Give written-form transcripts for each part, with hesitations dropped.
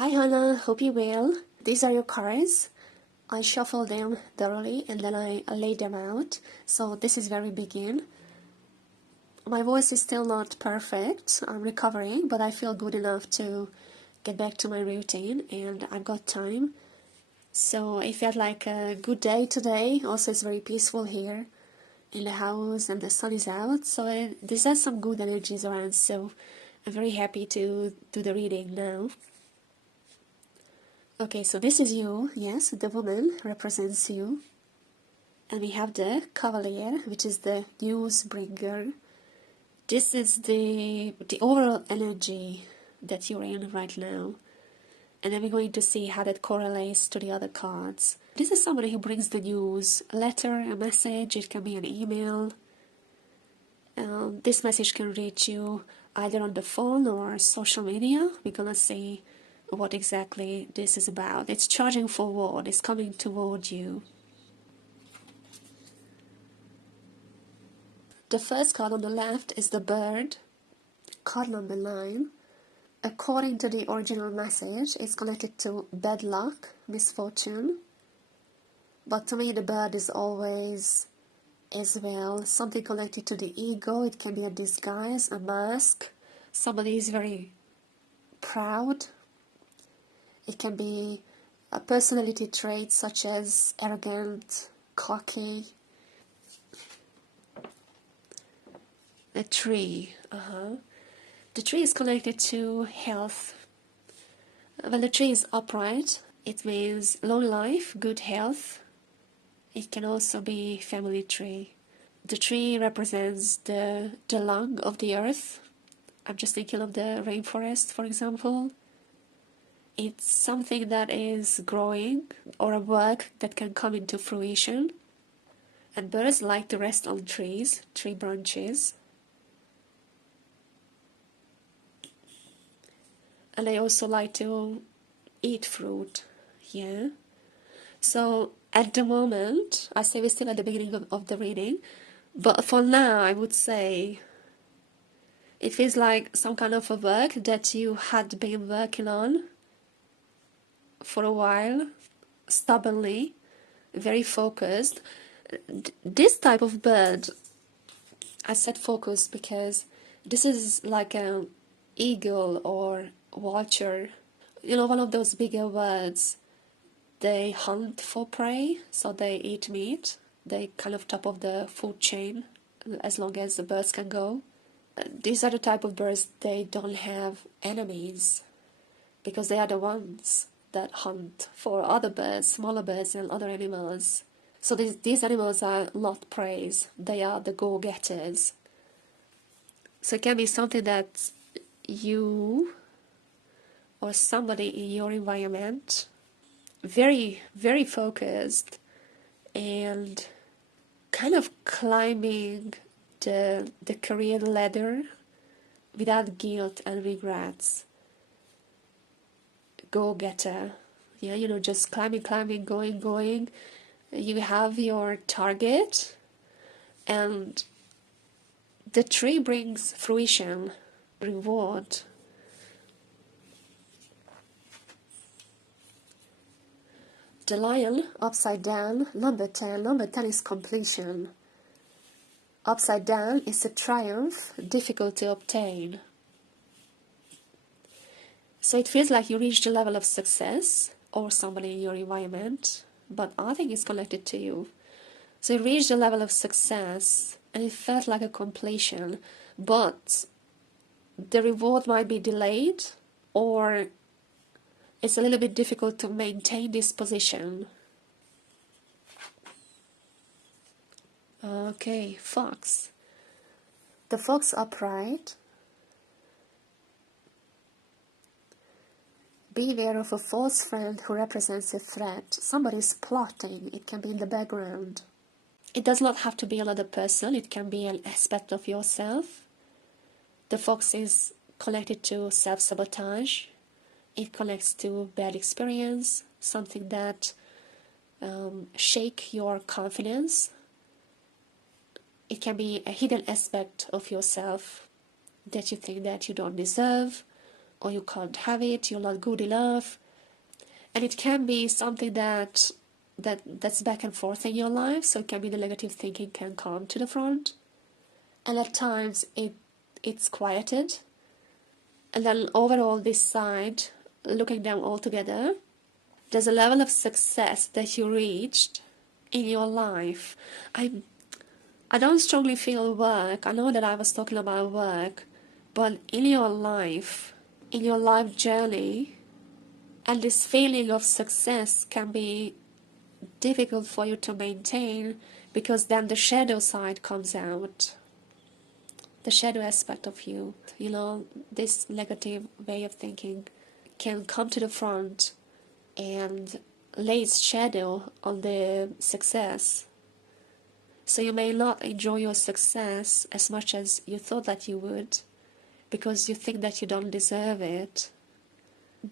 Hi Hanna, hope you well. These are your cards. I shuffle them thoroughly and then I lay them out. So this is very begin. My voice is still not perfect. I'm recovering, but I feel good enough to get back to my routine and I've got time. So it felt like a good day today. Also, it's very peaceful here in the house and the sun is out. So this has some good energies around. So I'm very happy to do the reading now. Okay, so this is you, yes, the woman represents you. And we have the cavalier, which is the news bringer. This is the overall energy that you're in right now. And then we're going to see how that correlates to the other cards. This is somebody who brings the news, a letter, a message, it can be an email. This message can reach you either on the phone or social media. We're gonna see what exactly this is about. It's charging forward, it's coming toward you. The first card on the left is the bird, card number 9. According to the original message, it's connected to bad luck, misfortune. But to me, the bird is always as well something connected to the ego. It can be a disguise, a mask. Somebody is very proud. It can be a personality trait such as arrogant, cocky. A tree. The tree is connected to health. When the tree is upright, it means long life, good health. It can also be family tree. The tree represents the lung of the earth. I'm just thinking of the rainforest, for example. It's something that is growing or a work that can come into fruition. And birds like to rest on trees, tree branches. And they also like to eat fruit, yeah. So at the moment, I say we're still at the beginning of the reading, but for now I would say it feels like some kind of a work that you had been working on for a while, stubbornly, very focused. This type of bird, I said focused because this is like an eagle or vulture. You know, one of those bigger birds. They hunt for prey, so they eat meat. They kind of top of the food chain as long as the birds can go. These are the type of birds, they don't have enemies because they are the ones that hunt for other birds, smaller birds and other animals. So these animals are not prey, they are the go-getters. So it can be something that you or somebody in your environment very, very focused and kind of climbing the career ladder without guilt and regrets. Go-getter. Yeah, you know, just climbing, going. You have your target and the tree brings fruition, reward. The lion, upside down, number 10. Number 10 is completion. Upside down is a triumph, difficult to obtain. So it feels like you reached a level of success, or somebody in your environment, but I think it's connected to you. So you reached a level of success, and it felt like a completion, but the reward might be delayed, or it's a little bit difficult to maintain this position. Okay, fox. The fox upright. Beware of a false friend who represents a threat. Somebody is plotting. It can be in the background. It does not have to be another person. It can be an aspect of yourself. The fox is connected to self-sabotage. It connects to bad experience, something that shake your confidence. It can be a hidden aspect of yourself that you think that you don't deserve, or you can't have it, you're not good enough. And it can be something that's back and forth in your life. So it can be the negative thinking can come to the front, and at times it's quieted. And then overall this side, looking down all together, there's a level of success that you reached in your life. I don't strongly feel work. I know that I was talking about work, but in your life journey, and this feeling of success can be difficult for you to maintain, because then the shadow side comes out. The shadow aspect of you, this negative way of thinking can come to the front and lay its shadow on the success. So you may not enjoy your success as much as you thought that you would, because you think that you don't deserve it.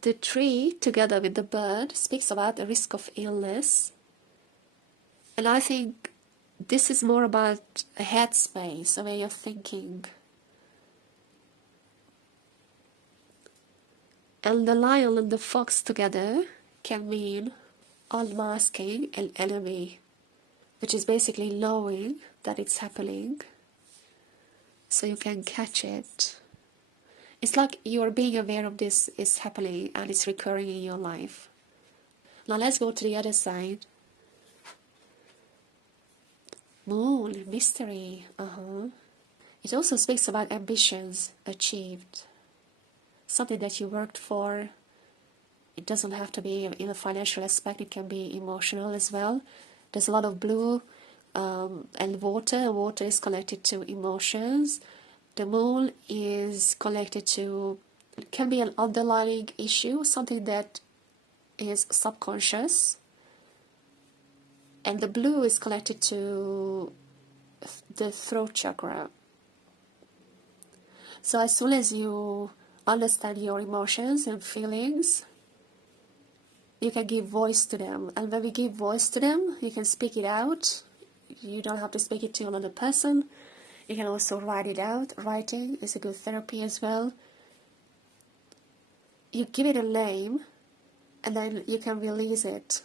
The tree, together with the bird, speaks about the risk of illness. And I think this is more about a headspace, a way of thinking. And the lion and the fox together can mean unmasking an enemy, which is basically knowing that it's happening so you can catch it. It's like you're being aware of this is happening and it's recurring in your life. Now let's go to the other side. Moon, mystery. It also speaks about ambitions achieved. Something that you worked for. It doesn't have to be in a financial aspect, it can be emotional as well. There's a lot of blue and water. Water is connected to emotions. The moon is connected to, it can be an underlying issue, something that is subconscious. And the blue is connected to the throat chakra. So as soon as you understand your emotions and feelings, you can give voice to them. And when we give voice to them, you can speak it out. You don't have to speak it to another person. You can also write it out. Writing is a good therapy as well. You give it a name, and then you can release it.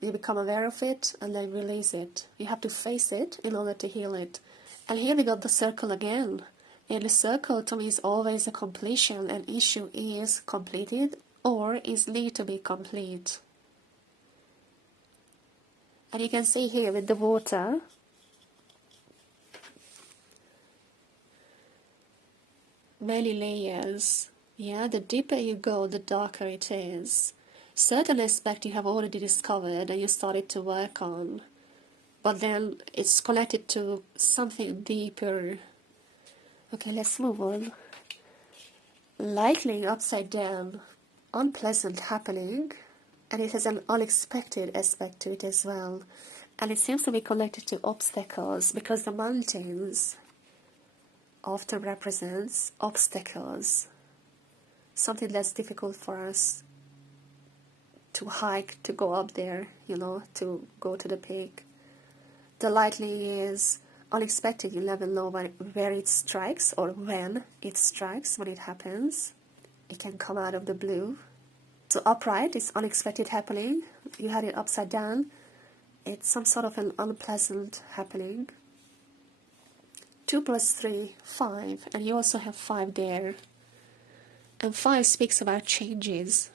You become aware of it, and then release it. You have to face it in order to heal it. And here we got the circle again. And the circle to me is always a completion. An issue is completed or is need to be complete. And you can see here with the water, many layers. Yeah, the deeper you go, the darker it is. Certain aspect you have already discovered and you started to work on, but then it's connected to something deeper. Okay, let's move on. Lightning upside down, unpleasant happening, and it has an unexpected aspect to it as well. And it seems to be connected to obstacles, because the mountains often represents obstacles, something that's difficult for us to hike, to go up there, to go to the peak. The lightning is unexpected. You never know where it strikes or when it strikes, when it happens. It can come out of the blue. So upright is unexpected happening. You had it upside down. It's some sort of an unpleasant happening. 2 plus 3, 5. And you also have 5 there. And 5 speaks about changes.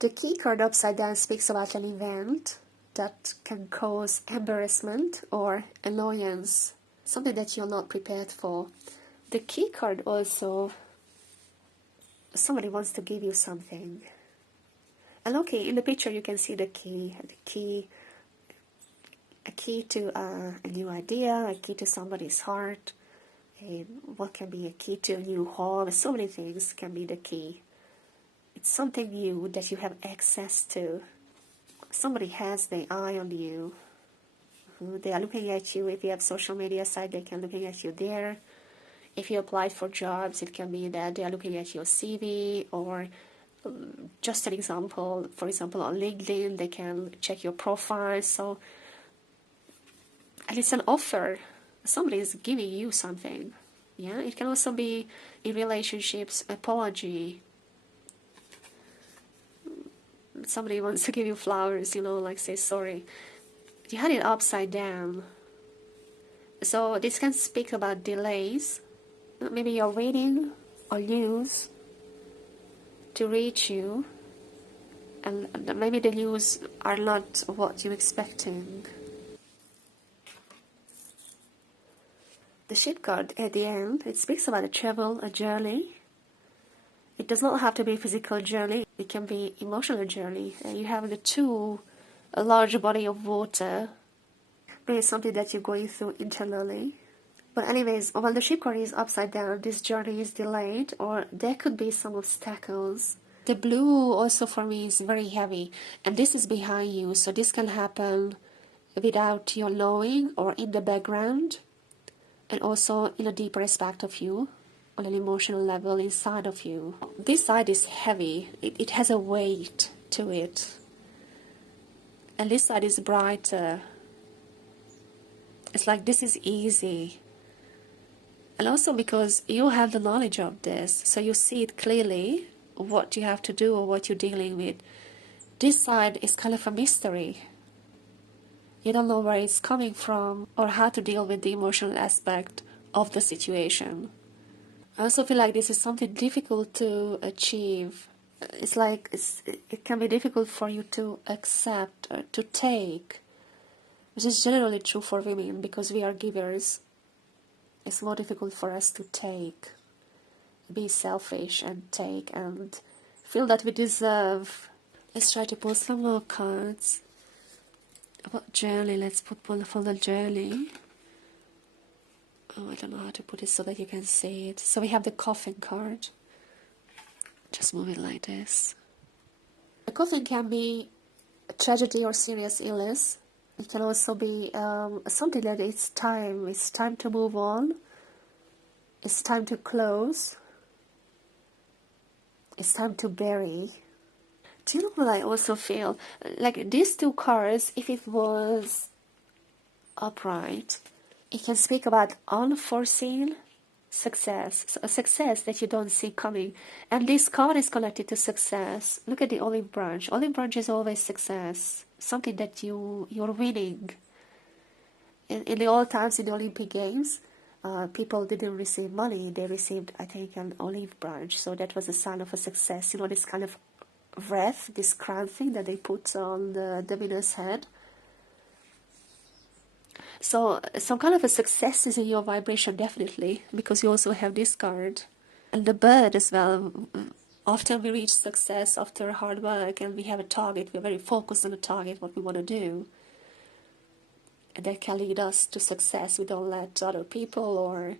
The key card upside down speaks about an event that can cause embarrassment or annoyance, something that you're not prepared for. The key card also, somebody wants to give you something. And okay, in the picture you can see a key to a new idea, a key to somebody's heart, and what can be a key to a new home. So many things can be the key. It's something new that you have access to. Somebody has their eye on you. They are looking at you. If you have social media site, they can looking at you there. If you applied for jobs, it can be that they are looking at your CV, or just an example, for example, on LinkedIn, they can check your profile. So And it's an offer. Somebody is giving you something. Yeah, it can also be in relationships, apology. Somebody wants to give you flowers, like say sorry. You had it upside down. So this can speak about delays. Maybe you're waiting or news to reach you, and maybe the news are not what you're expecting. The ship card at the end, it speaks about a travel, a journey. It does not have to be a physical journey. It can be emotional journey. And you have a large body of water. Maybe something that you're going through internally. But anyways, while the ship card is upside down, this journey is delayed, or there could be some obstacles. The blue also for me is very heavy, and this is behind you, so this can happen without your knowing or in the background, and also in a deeper aspect of you, on an emotional level inside of you. This side is heavy, it has a weight to it, and this side is brighter. It's like this is easy. And also because you have the knowledge of this, so you see it clearly, what you have to do or what you're dealing with. This side is kind of a mystery. You don't know where it's coming from or how to deal with the emotional aspect of the situation. I also feel like this is something difficult to achieve. It's like it can be difficult for you to accept or to take, which is generally true for women because we are givers. It's more difficult for us to take, be selfish and take and feel that we deserve. Let's try to pull some more cards. About journey, let's pull for the journey. Oh, I don't know how to put it so that you can see it. So we have the coffin card. Just move it like this. The coffin can be a tragedy or serious illness. It can also be something that it's time to move on. It's time to close. It's time to bury. Do you know what I also feel? Like these two cards, if it was upright, it can speak about unforeseen success. So a success that you don't see coming. And this card is connected to success. Look at the olive branch. Olive branch is always success. Something that you're winning. In the old times, in the Olympic Games, people didn't receive money. They received, I think, an olive branch. So that was a sign of a success. This kind of wreath, this crown thing that they put on the winner's head. So some kind of a success is in your vibration, definitely, because you also have this card. And the bird as well. Often we reach success after hard work and we have a target. We're very focused on a target, what we want to do. And that can lead us to success. We don't let other people or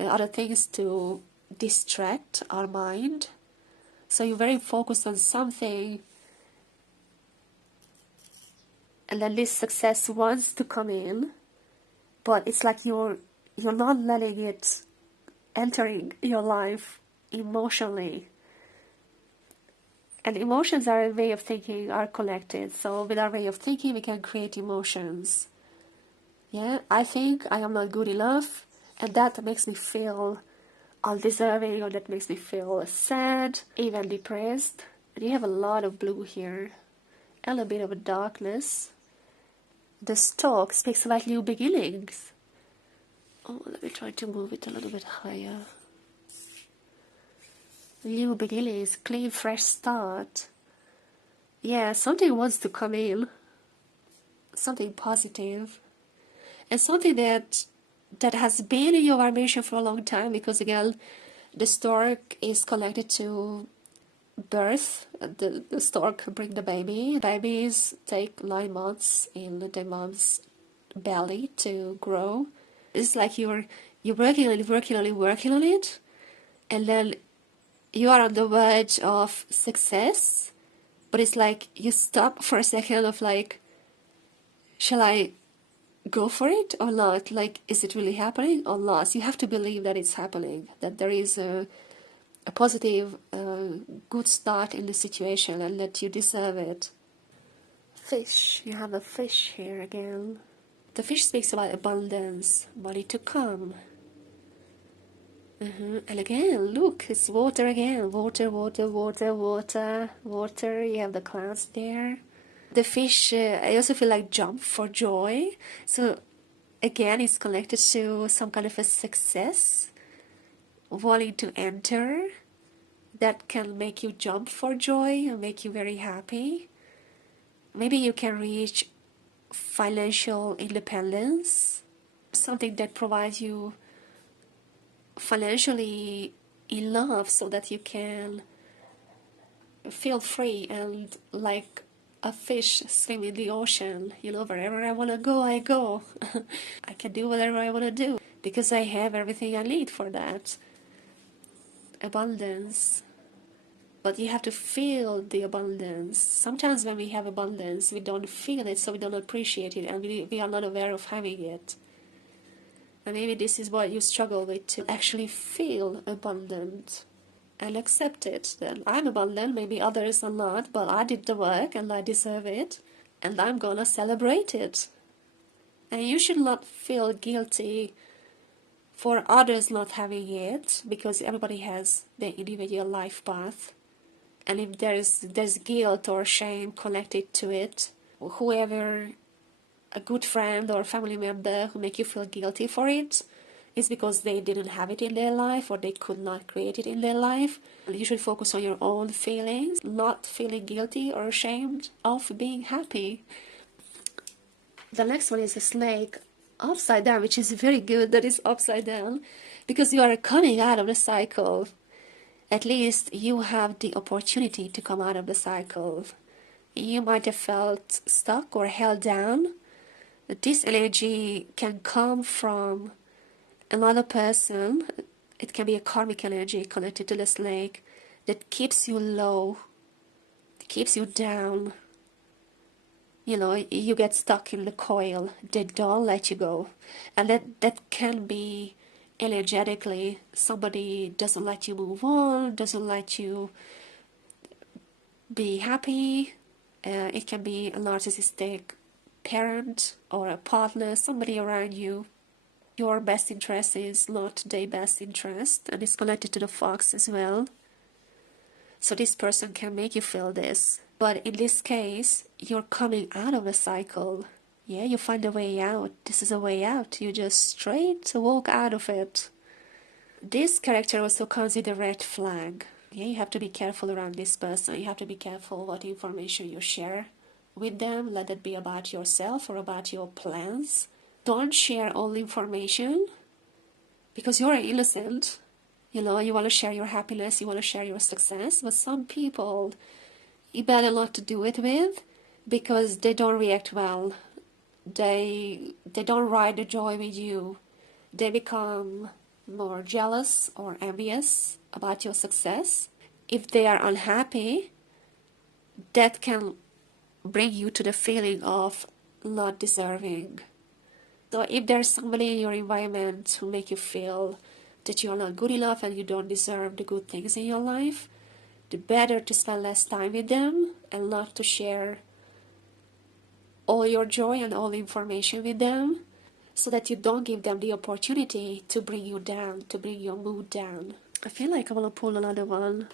other things to distract our mind. So you're very focused on something. And then this success wants to come in. But it's like you're not letting it entering your life emotionally. And emotions are a way of thinking, are connected. So with our way of thinking, we can create emotions. Yeah, I think I am not good enough. And that makes me feel undeserving, or that makes me feel sad, even depressed. And you have a lot of blue here. And a bit of a darkness. The stalk speaks about new beginnings. Oh, let me try to move it a little bit higher. New beginnings, clean, fresh start. Yeah, something wants to come in. Something positive. And something that has been in your vibration for a long time, because again, the stork is connected to birth. The stork bring the baby. Babies take 9 months in the mom's belly to grow. It's like you're working on it, and then you are on the verge of success, but it's like you stop for a second of like, shall I go for it or not? Like, is it really happening or not? You have to believe that it's happening, that there is a positive, good start in the situation, and that you deserve it. Fish. You have a fish here again. The fish speaks about abundance, money to come. And again, look, it's water again. Water, water, water, water, water. You have the clouds there. The fish, I also feel like jump for joy. So again, it's connected to some kind of a success, wanting to enter. That can make you jump for joy and make you very happy. Maybe you can reach financial independence, something that provides you financially enough so that you can feel free and like a fish swim in the ocean. Wherever I want to go, I go. I can do whatever I want to do because I have everything I need for that. Abundance. But you have to feel the abundance. Sometimes when we have abundance, we don't feel it, so we don't appreciate it, and we are not aware of having it. And maybe this is what you struggle with, to actually feel abundant and accept it. Then I'm abundant, maybe others are not, but I did the work and I deserve it, and I'm gonna celebrate it. And you should not feel guilty for others not having it, because everybody has their individual life path. And if there's guilt or shame connected to it, whoever, a good friend or family member who make you feel guilty for it, is because they didn't have it in their life or they could not create it in their life. And you should focus on your own feelings, not feeling guilty or ashamed of being happy. The next one is a snake upside down, which is very good that it's upside down, because you are coming out of the cycle. At least you have the opportunity to come out of the cycle. You might have felt stuck or held down. This energy can come from another person. It can be a karmic energy connected to the snake that keeps you low, keeps you down. You get stuck in the coil. They don't let you go. And that can be energetically, somebody doesn't let you move on, doesn't let you be happy. It can be a narcissistic parent or a partner, somebody around you. Your best interest is not their best interest, and it's connected to the fox as well. So this person can make you feel this. But in this case, you're coming out of a cycle. Yeah, you find a way out. This is a way out. You just straight walk out of it. This character also comes with a red flag. Yeah, you have to be careful around this person. You have to be careful what information you share with them. Let it be about yourself or about your plans. Don't share all information because you're innocent. You want to share your happiness, you want to share your success, but some people you better not to do it with because they don't react well. They don't ride the joy with you. They become more jealous or envious about your success. If they are unhappy, that can bring you to the feeling of not deserving. So if there's somebody in your environment who make you feel that you're not good enough and you don't deserve the good things in your life, the better to spend less time with them and not to share all your joy and all the information with them, so that you don't give them the opportunity to bring you down, to bring your mood down. I feel like I want to pull another one.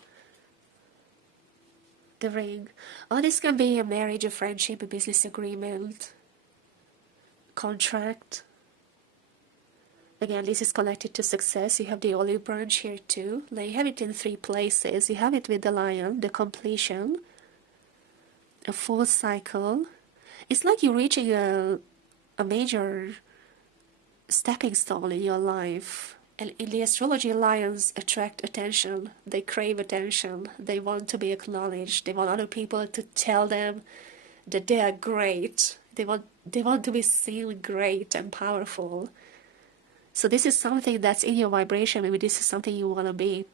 The ring. Oh, this can be a marriage, a friendship, a business agreement, contract. Again, this is connected to success. You have the olive branch here too. Now you have it in 3 places. You have it with the lion, the completion, a full cycle. It's like you're reaching a major stepping stone in your life. And in the astrology, lions attract attention. They crave attention. They want to be acknowledged. They want other people to tell them that they are great. They want to be seen great and powerful. So this is something that's in your vibration. Maybe this is something you want to be.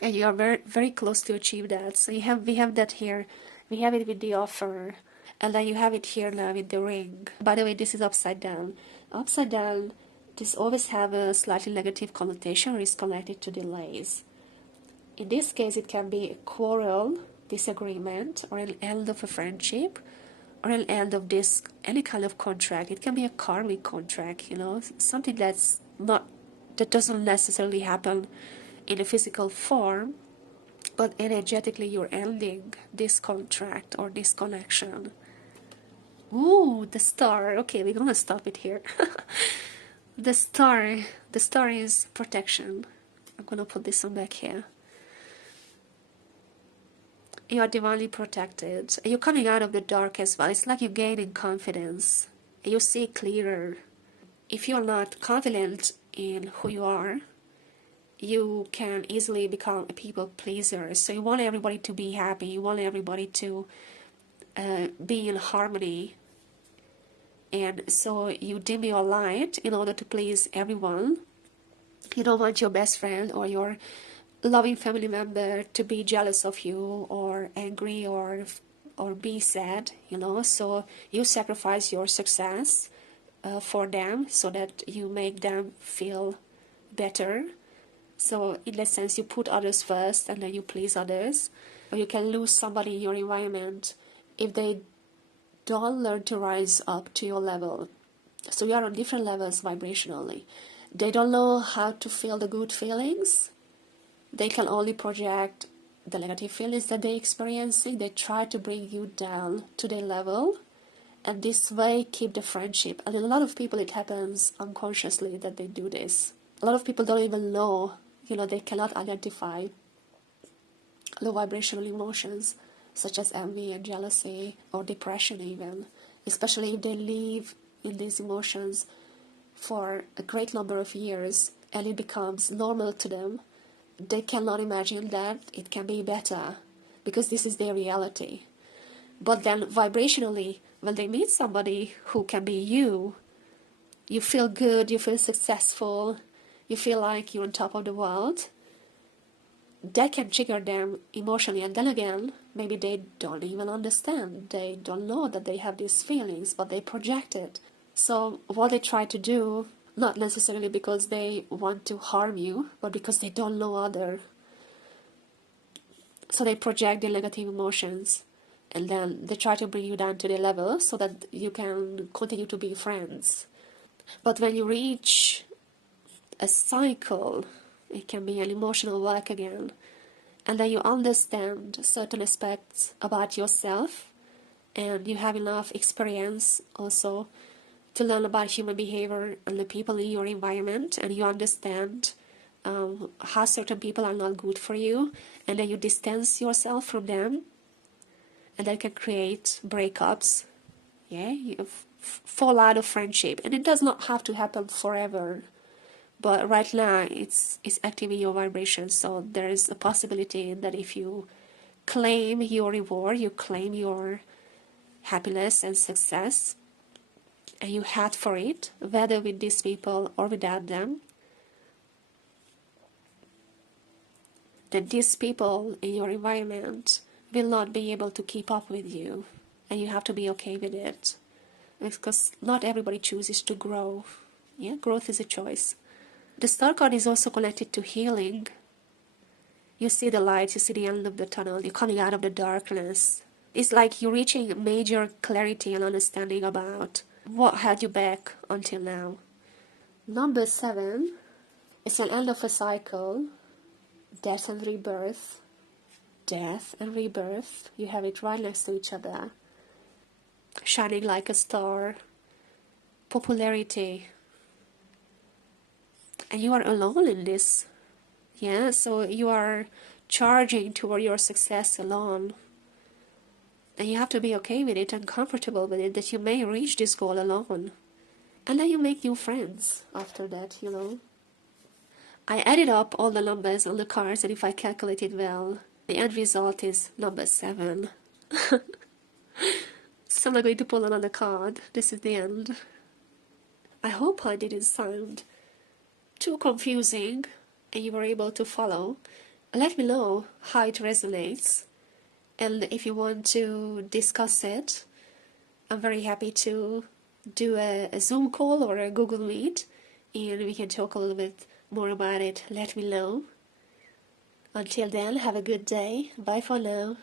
And you are very, very close to achieve that. So we have that here. We have it with the offer. And then you have it here now with the ring. By the way, this is upside down. Upside down, this always have a slightly negative connotation or is connected to delays. In this case, it can be a quarrel, disagreement, or an end of a friendship, or an end of this, any kind of contract. It can be a karmic contract, you know, something that doesn't necessarily happen in a physical form, but energetically you're ending this contract or this connection. Ooh, the star. Okay, we're gonna stop it here. The star is protection. I'm gonna put this one back here. You are divinely protected. You're coming out of the dark as well. It's like you're gaining confidence. You see clearer. If you're not confident in who you are, you can easily become a people pleaser. So you want everybody to be happy. You want everybody to be in harmony. And so you dim your light in order to please everyone. You don't want your best friend or your loving family member to be jealous of you or angry or be sad, you know. So you sacrifice your success for them so that you make them feel better. So in that sense, you put others first and then you please others. Or you can lose somebody in your environment if they don't learn to rise up to your level. So you are on different levels vibrationally. They don't know how to feel the good feelings. They can only project the negative feelings that they're experiencing. They try to bring you down to their level, and this way keep the friendship. And in a lot of people it happens unconsciously that they do this. A lot of people don't even know, you know, they cannot identify low vibrational emotions such as envy and jealousy or depression even, especially if they live in these emotions for a great number of years and it becomes normal to them. They cannot imagine that it can be better because this is their reality. But then vibrationally, when they meet somebody who can be you, you feel good, you feel successful, you feel like you're on top of the world. That can trigger them emotionally, and then again, maybe they don't even understand. They don't know that they have these feelings, but they project it. So what they try to do, not necessarily because they want to harm you, but because they don't know other. So they project their negative emotions, and then they try to bring you down to their level so that you can continue to be friends. But when you reach a cycle, it can be an emotional work again, and then you understand certain aspects about yourself, and you have enough experience also to learn about human behavior and the people in your environment, and you understand how certain people are not good for you, and then you distance yourself from them, and that can create breakups. Yeah, you fall out of friendship, and it does not have to happen forever. But right now, it's activating your vibration, so there is a possibility that if you claim your reward, you claim your happiness and success, and you head for it, whether with these people or without them, that these people in your environment will not be able to keep up with you, and you have to be okay with it, because not everybody chooses to grow. Yeah, growth is a choice. The star card is also connected to healing. You see the light, you see the end of the tunnel, you're coming out of the darkness. It's like you're reaching major clarity and understanding about what held you back until now. Number 7 is an end of a cycle, death and rebirth. Death and rebirth, you have it right next to each other. Shining like a star, popularity. And you are alone in this. Yeah, so you are charging toward your success alone. And you have to be okay with it and comfortable with it, that you may reach this goal alone. And then you make new friends after that, you know. I added up all the numbers on the cards, and if I calculate it well, the end result is number 7. So I'm not going to pull another card. This is the end. I hope I didn't sound too confusing and you were able to follow. Let me know how it resonates, and if you want to discuss it, I'm very happy to do a Zoom call or a Google Meet, and we can talk a little bit more about it. Let me know. Until then, have a good day. Bye for now.